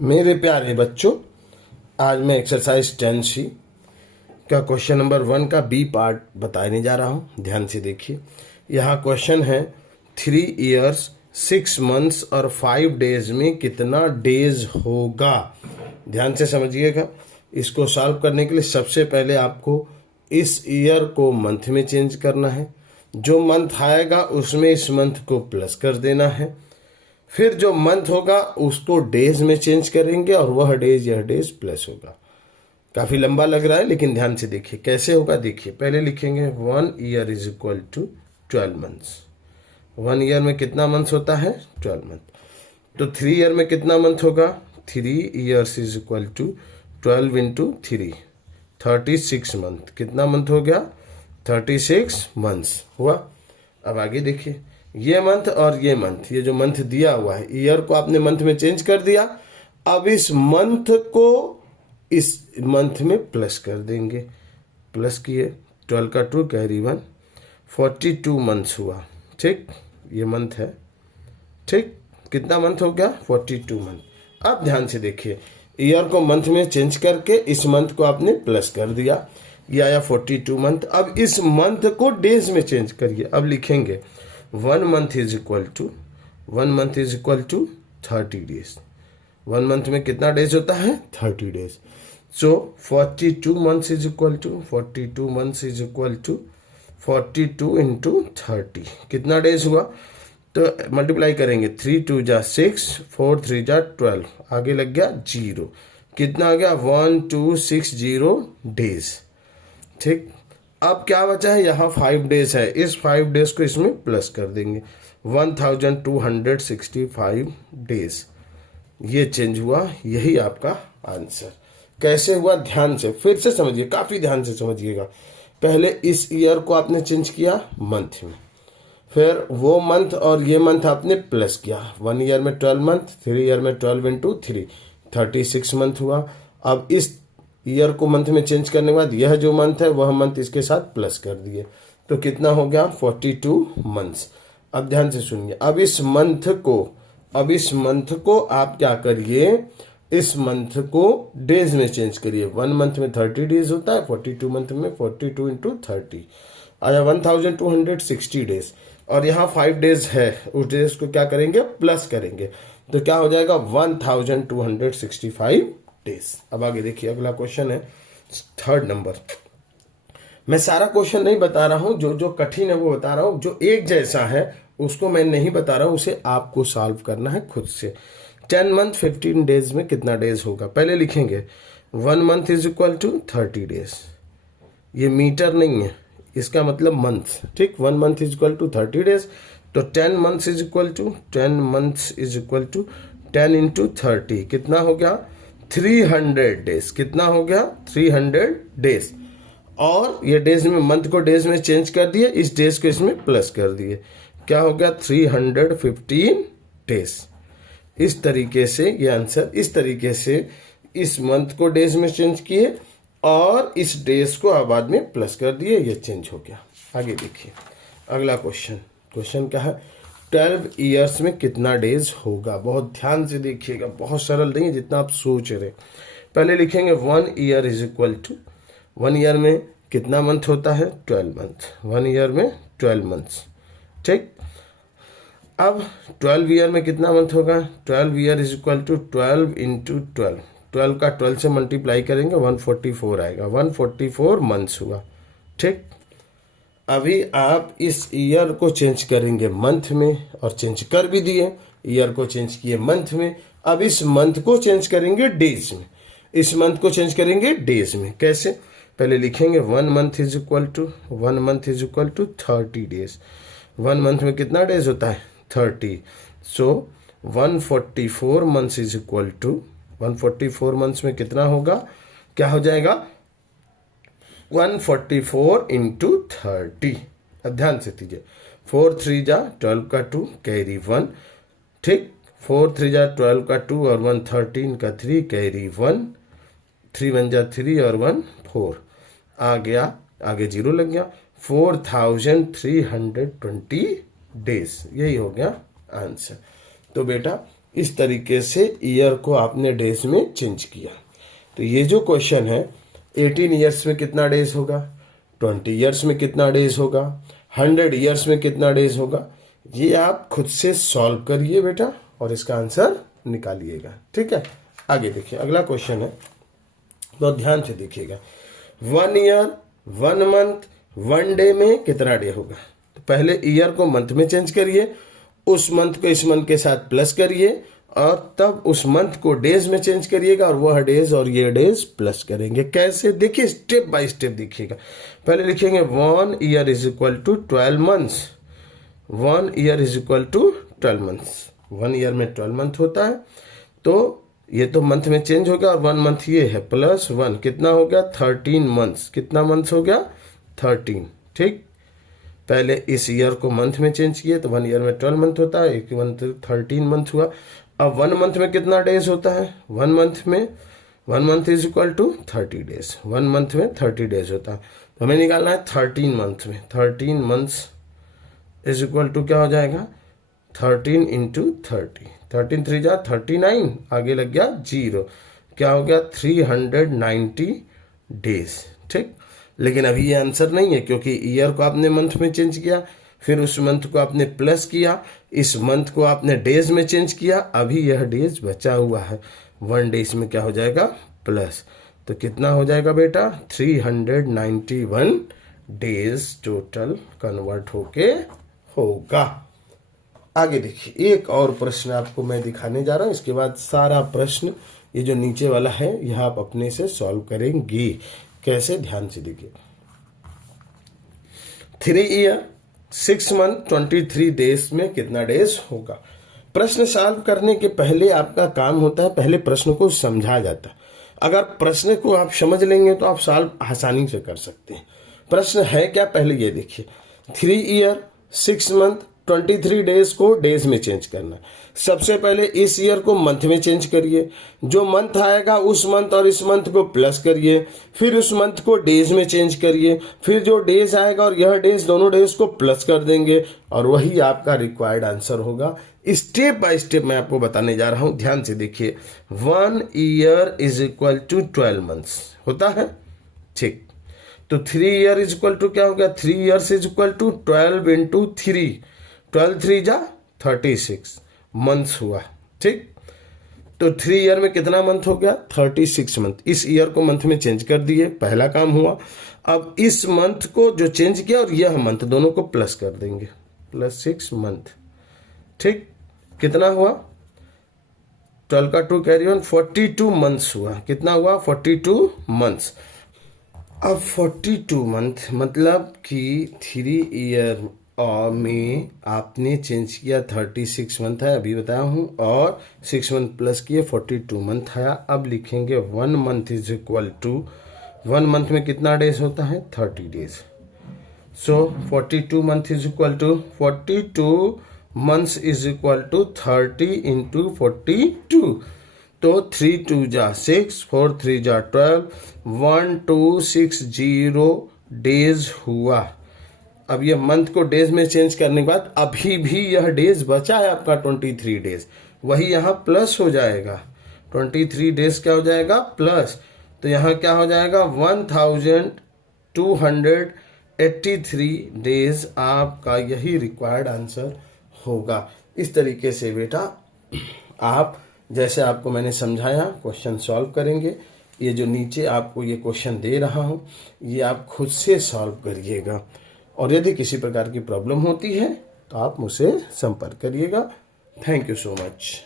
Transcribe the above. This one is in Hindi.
मेरे प्यारे बच्चों, आज मैं एक्सरसाइज 10C का क्वेश्चन नंबर 1 का बी पार्ट बताने जा रहा हूँ। ध्यान से देखिए। यहाँ क्वेश्चन है 3 years 6 months और 5 days में कितना डेज होगा। ध्यान से समझिएगा। इसको सॉल्व करने के लिए सबसे पहले आपको इस ईयर को मंथ में चेंज करना है। जो मंथ आएगा उसमें इस मंथ को प्लस कर देना है। फिर जो मंथ होगा उसको डेज में चेंज करेंगे और वह डेज यह डेज प्लस होगा। काफी लंबा लग रहा है लेकिन ध्यान से देखिए कैसे होगा। देखिए पहले लिखेंगे 1 year is equal to 12 months। 1 year में कितना मंथ होता है? 12 मंथ। तो 3 year में कितना मंथ होगा? 3 years is equal to 12 into 3, 36 month. कितना मंथ हो गया? 36 मंथ्स हुआ। अब आगे देखिए, ये मंथ और ये मंथ, ये जो मंथ दिया हुआ है, ईयर को आपने मंथ में चेंज कर दिया। अब इस मंथ को इस मंथ में प्लस कर देंगे। प्लस किए, 12 का 2 कैरी 1, 42 मंथ्स हुआ। ठीक, ये मंथ है। ठीक, कितना मंथ हो गया? 42 मंथ। अब ध्यान से देखिए, ईयर को मंथ में चेंज करके इस मंथ को आपने प्लस कर दिया, ये आया 42 मंथ। अब इस मंथ को डेज में चेंज करिए। अब लिखेंगे 1 month is equal to 30 days. 1 month में कितना डेज होता है? 30 days. So 42 months is equal to 42 into 30। कितना डेज हुआ? तो मल्टीप्लाई करेंगे, 3 2 जा 6, 4 3 जा 12, आगे लग गया 0। कितना आ गया? 1260 डेज। ठीक, अब क्या बचा है? यहाँ 5 डेज है। इस 5 डेज को इसमें प्लस कर देंगे, 1265 डेज। ये चेंज हुआ, यही आपका आंसर। कैसे हुआ? ध्यान से फिर से समझिए, काफी ध्यान से समझिएगा। पहले इस ईयर को आपने चेंज किया मंथ में, फिर वो मंथ और ये मंथ आपने प्लस किया। 1 year में 12 मंथ, 3 year में 12 इंटू 3, 36 मंथ हुआ। अब इस ईयर को मंथ में चेंज करने के बाद यह जो मंथ है वह मंथ इसके साथ प्लस कर दिए, तो कितना हो गया? 42 मंथ्स। अब ध्यान से सुनिए, अब इस मंथ को आप क्या करिए? इस मंथ को डेज में चेंज करिए। 1 मंथ में 30 डेज होता है, 42 मंथ में 42 इंटू 30 आया 1260 डेज। और यहाँ 5 डेज है, उस डेज को क्या करेंगे? प्लस करेंगे, तो क्या हो जाएगा? 1265 डेज। अब आगे देखिए, अगला क्वेश्चन है 3rd नंबर। मैं सारा क्वेश्चन नहीं बता रहा हूं, जो कठिन है वो बता रहा हूं। जो एक जैसा है उसको मैं नहीं बता रहा हूं, उसे आपको सॉल्व करना है खुद से। 10 मंथ 15 डेज में कितना डेज होगा? पहले लिखेंगे 1 month is equal to 30 days. ये मीटर नहीं है, इसका मतलब मंथ। ठीक, 1 month is equal to 30 days. तो 10 months is equal to 10 into 30। कितना हो गया? 300 डेज। कितना हो गया? 300 डेज। और ये डेज में, मंथ को डेज में चेंज कर दिए, इस डेज को इसमें प्लस कर दिए, क्या हो गया? 315 डेज। इस तरीके से ये आंसर, इस तरीके से इस मंथ को डेज में चेंज किए और इस डेज को बाद में प्लस कर दिए, ये चेंज हो गया। आगे देखिए अगला क्वेश्चन क्या है? 12 years में कितना डेज होगा? बहुत ध्यान से देखिएगा, बहुत सरल नहीं है जितना आप सोच रहे। पहले लिखेंगे 1 year is equal to 1 year में कितना मंथ होता है? 12 मंथ। 1 year में 12 मंथ्स। ठीक, अब 12 year में कितना मंथ होगा? 12 year is equal to 12 into 12, 12 का 12 से मल्टीप्लाई करेंगे, 144 आएगा। 144 मंथ्स हुआ। ठीक, अभी आप इस ईयर को चेंज करेंगे मंथ में, और चेंज कर भी दिए। ईयर को चेंज किए मंथ में, अब इस मंथ को चेंज करेंगे डेज में। इस मंथ को चेंज करेंगे डेज में। कैसे? पहले लिखेंगे 1 month is equal to 30 days. 1 month में कितना डेज होता है? 30। So 144 months is equal to 144 months में कितना होगा? क्या हो जाएगा? 144 इंटू 30। अब ध्यान से दीजिए, 4 3 जा 12 का 2 कैरी 1। ठीक, 4 3 जा 12 का 2 और 1 13 का 3 कैरी 1, 3 1 जा 3 और 1 4 आ गया, आगे 0 लग गया। 4320 डेज, यही हो गया आंसर। तो बेटा इस तरीके से ईयर को आपने डेज में चेंज किया। तो ये जो क्वेश्चन है 18 ईयर्स में कितना डेज होगा, 20 ईयर्स में कितना डेज होगा, 100 ईयर्स में कितना डेज होगा, ये आप खुद से सॉल्व करिए बेटा और इसका आंसर निकालिएगा। ठीक है, आगे देखिए अगला क्वेश्चन है, तो ध्यान से देखिएगा। 1 ईयर 1 मंथ 1 डे में कितना डे होगा। तो पहले ईयर को मंथ में चेंज करिए, उस मंथ को इस मंथ के साथ प्लस करिए और तब उस मंथ को डेज में चेंज करिएगा और वह डेज और ये डेज प्लस करेंगे। कैसे, देखिए स्टेप बाय स्टेप देखिएगा। पहले लिखेंगे 1 year is equal to 12 months. 1 year is equal to 12 months. 1 year में 12 मंथ होता है, तो ये तो मंथ में चेंज होगा और 1 मंथ ये है प्लस 1 कितना हो गया 13 मंथ्स। कितना मंथ्स हो गया 13। ठीक, पहले इस ईयर को मंथ में चेंज किए तो 1 ईयर में 12 मंथ होता है, एक मंथ 13 मंथ हुआ। अब 1 मंथ में कितना डेज होता है, 1 month is equal to 30 days. 1 month में 30 डेज होता है, तो हमें निकालना है 13 मंथ में। 13 मंथ्स इज इक्वल टू क्या हो जाएगा 13 इंटू 30। 13 3 जा 39, आगे लग गया 0, क्या हो गया 390 डेज। ठीक, लेकिन अभी ये आंसर नहीं है क्योंकि ईयर को आपने मंथ में चेंज किया, फिर उस मंथ को आपने प्लस किया, इस मंथ को आपने डेज में चेंज किया, अभी यह डेज बचा हुआ है 1 डे इसमें क्या हो जाएगा प्लस। तो कितना हो जाएगा बेटा 391 डेज टोटल कन्वर्ट होके होगा। आगे देखिए एक और प्रश्न आपको मैं दिखाने जा रहा हूं, इसके बाद सारा प्रश्न ये जो नीचे वाला है यह आप अपने से सॉल्व करेंगे। कैसे, ध्यान से देखिए। 3 ईयर 6 मंथ 23 डेज में कितना डेज होगा। प्रश्न सॉल्व करने के पहले आपका काम होता है, पहले प्रश्न को समझा जाता है। अगर प्रश्न को आप समझ लेंगे तो आप सॉल्व आसानी से कर सकते हैं। प्रश्न है क्या, पहले ये देखिए। 3 ईयर 6 मंथ 23 डेज को डेज में चेंज करना। सबसे पहले इस ईयर को मंथ में चेंज करिए, जो मंथ आएगा उस मंथ और इस मंथ को प्लस करिए, फिर उस मंथ को डेज में चेंज करिए, फिर जो डेज आएगा और यह डेज दोनों डेज को प्लस कर देंगे और वही आपका रिक्वायर्ड आंसर होगा। स्टेप बाय स्टेप मैं आपको बताने जा रहा हूं, ध्यान से देखिए। 1 year is equal to 12 months होता है। ठीक, तो 3 ईयर इज इक्वल टू क्या हो गया 3 years is equal to 12 into 3। 12 3 जा 36 मंथ्स हुआ। ठीक, तो 3 ईयर में कितना मंथ हो गया 36 मंथ। इस ईयर को मंथ में चेंज कर दिए, पहला काम हुआ। अब इस मंथ को जो चेंज किया और यह मंथ दोनों को प्लस कर देंगे, +6 मंथ। ठीक, कितना हुआ 12 का 2 कैरी ऑन 42 मंथ्स हुआ। कितना हुआ 42 मंथ्स। अब 42 मंथ मतलब कि 3 ईयर में आपने चेंज किया 36 मंथ है, अभी बताया हूं, और 6 मंथ प्लस किए 42 मंथ आया। अब लिखेंगे 1 month is equal to 1 month में कितना डेज होता है 30 days. So 42 month is equal to 42 months is equal to 30 into 42। तो 3 2 जा 6, 4 3 जा 12, 1260 डेज हुआ। अब ये मंथ को डेज में चेंज करने के बाद अभी भी यह डेज बचा है आपका 23 डेज, वही यहाँ प्लस हो जाएगा। 23 डेज क्या हो जाएगा प्लस, तो यहाँ क्या हो जाएगा 1283 डेज आपका यही रिक्वायर्ड आंसर होगा। इस तरीके से बेटा आप जैसे आपको मैंने समझाया क्वेश्चन सॉल्व करेंगे। ये जो नीचे आपको ये क्वेश्चन दे रहा हूँ ये आप खुद से सॉल्व करिएगा, और यदि किसी प्रकार की प्रॉब्लम होती है तो आप मुझसे संपर्क करिएगा। Thank you so much.